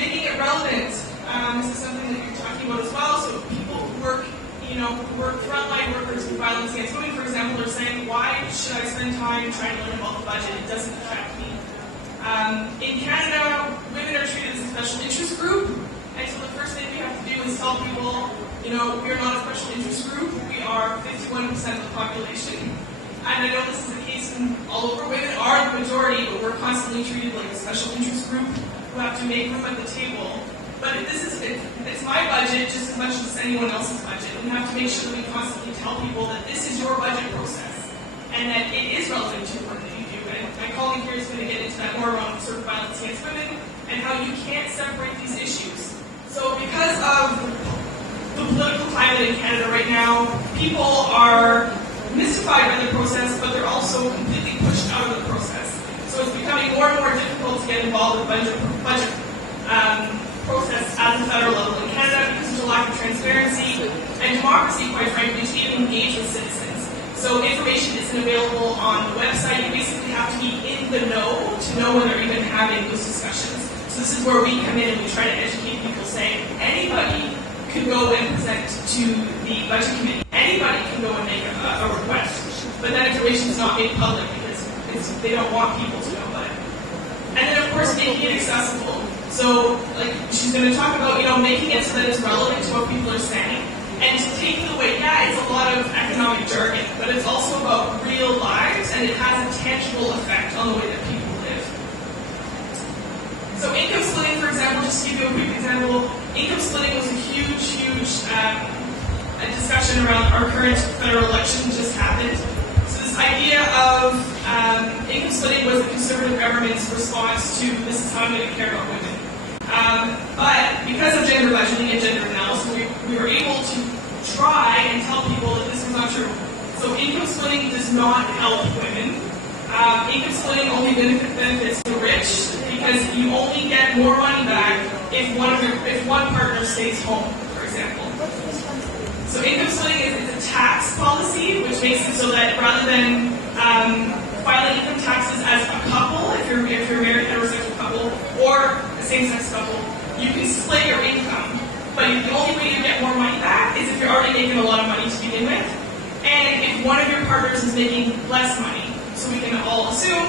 making it relevant. This is something that you're talking about as well. So people who work, frontline workers in violence against women, for example, are saying, why should I spend time trying to learn about the budget? It doesn't affect me. In Canada, women are treated as a special interest group, and so the first thing we have to do is tell people, we are not a special interest group. We are 51% of the population. And I know this is the case all over. Women are the majority, but we're constantly treated like a special interest group who have to make room at the table. But it's my budget just as much as anyone else's budget. We have to make sure that we constantly tell people that this is your budget process and that it is relevant to the work that you do. And my colleague here is going to get into that more around sort of violence against women and how you can't separate these issues. So because of the political climate in Canada right now, people are mystified by the process, but they're also completely pushed out of the process. So it's becoming more and more difficult to get involved with budget process at the federal level in Canada because there's a lack of transparency and democracy, quite frankly, to even engage with citizens. So information isn't available on the website. You basically have to be in the know to know when they're even having those discussions. So this is where we come in and we try to educate people, saying anybody can go and present to the budget committee. Anybody can go and make a request, but that information is not made public because they don't want people to know about it. And then, of course, making it accessible. So, she's going to talk about, making it so that it's relevant to what people are saying. And to take it away, it's a lot of economic jargon, but it's also about real lives, and it has a tangible effect on the way that people live. So income splitting, for example, just to give you a quick example, income splitting was a huge discussion around our current federal election just happened. So this idea of income splitting was the Conservative government's response to this is how I'm going to care about women. But because of gender budgeting and gender analysis, we were able to try and tell people that this was not true. So income splitting does not help women. Income splitting only benefits the rich because you only get more money back if one partner stays home, for example. So income splitting is a tax policy which makes it so that rather than filing income taxes as a couple, if you're a married heterosexual couple, or a same-sex couple, you can split your income. But the only way you get more money back is if you're already making a lot of money to begin with, and if one of your partners is making less money. So we can all assume,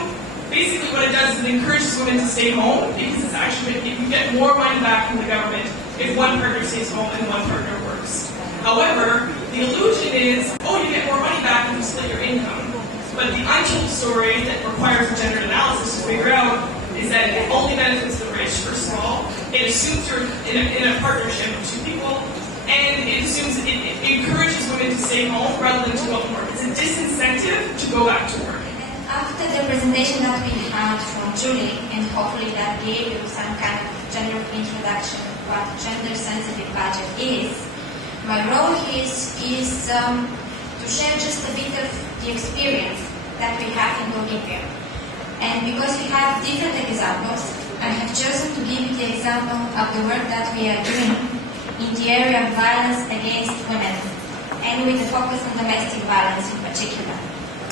basically what it does is it encourages women to stay home because it's actually, you can get more money back from the government if one partner stays home and one partner works. However, the illusion is, you get more money back when you split your income. But the untold story that requires a gender analysis to figure out is that it only benefits the rich, first of all. It assumes you're in a partnership with two people, and it assumes it encourages women to stay home rather than to go to work. It's a disincentive to go back to work. After the presentation that we had from Julie, and hopefully that gave you some kind of general introduction of what gender-sensitive budget is, my role is to share just a bit of the experience that we have in Bulgaria. And because we have different examples, I have chosen to give you the example of the work that we are doing in the area of violence against women, and with a focus on domestic violence in particular,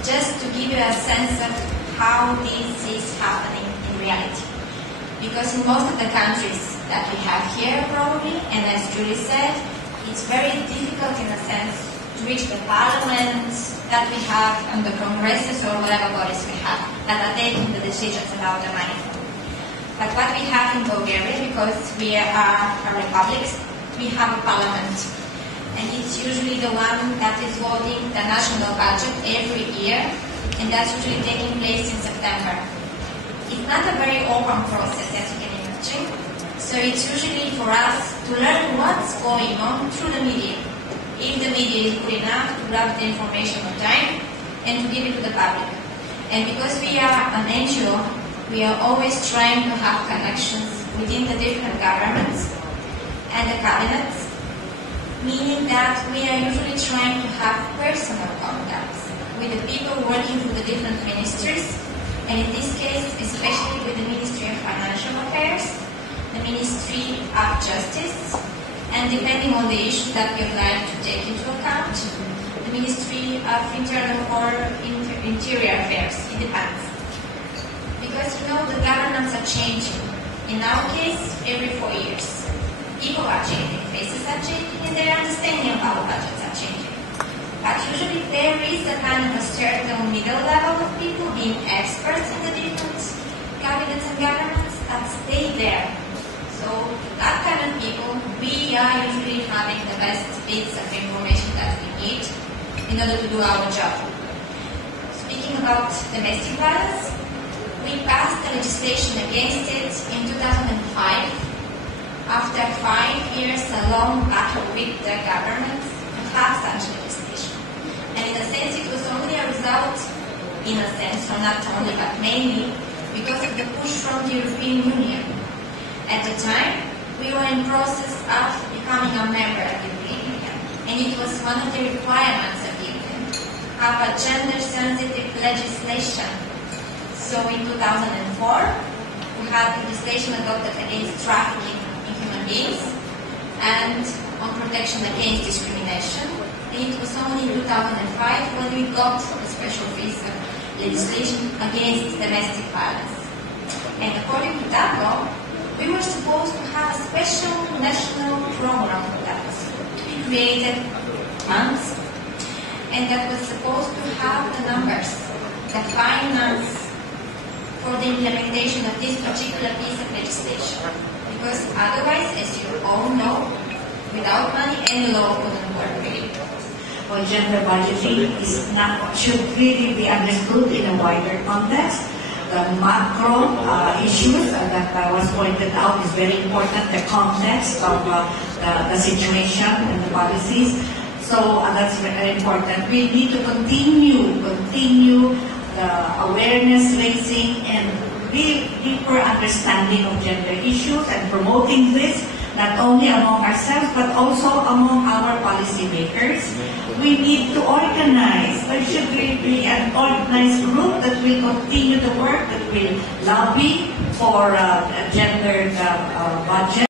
just to give you a sense of how this is happening in reality. Because in most of the countries that we have here probably, and as Julie said, it's very difficult in a sense to reach the parliaments that we have and the congresses or whatever bodies we have that are taking the decisions about the money. But what we have in Bulgaria, because we are a republic, we have a parliament. And it's usually the one that is voting the national budget every year, and that's usually taking place in September. It's not a very open process, as you can imagine. So it's usually for us to learn what's going on through the media. If the media is good enough to grab the information on time and to give it to the public. And because we are an NGO, we are always trying to have connections within the different governments and the cabinets, meaning that we are usually trying to have personal contacts with the people working for the different ministries, and in this case, especially with the Ministry of Financial Affairs, the Ministry of Justice, and depending on the issue that we would like to take into account, the Ministry of Internal or Interior Affairs. It depends. Because the governments are changing. In our case, every 4 are changing, faces are changing, and their understanding of our budgets are changing. But usually there is a kind of a certain middle level of people being experts in the different cabinets and governments that stay there. So that kind of people, we are usually having the best bits of information that we need in order to do our job. Speaking about domestic violence, we passed the legislation against it in 2005 after 5 years a long battle with the government to have such legislation. And in a sense it was only a result, in a sense, or not only but mainly, because of the push from the European Union. At the time, we were in process of becoming a member of the European Union, and it was one of the requirements of the Union to have a gender-sensitive legislation. So in 2004, we had legislation adopted against trafficking in human beings and on protection against discrimination. And it was only in 2005 when we got a special piece of legislation against domestic violence. And according to that law, we were supposed to have a special national program that was to be created months, and that was supposed to have the numbers, the finance for the implementation of this particular piece of legislation. Because otherwise, as you all know, without money, any law wouldn't work really. Well, gender budgeting should really be understood in a wider context. The macro issues that was pointed out is very important, the context of the situation and the policies. So that's very important. We need to continue the awareness raising and real deeper understanding of gender issues and promoting this not only among ourselves but also among our policymakers. We need to organize. There should be an organized group that will continue to work, that will lobby for a gendered budget.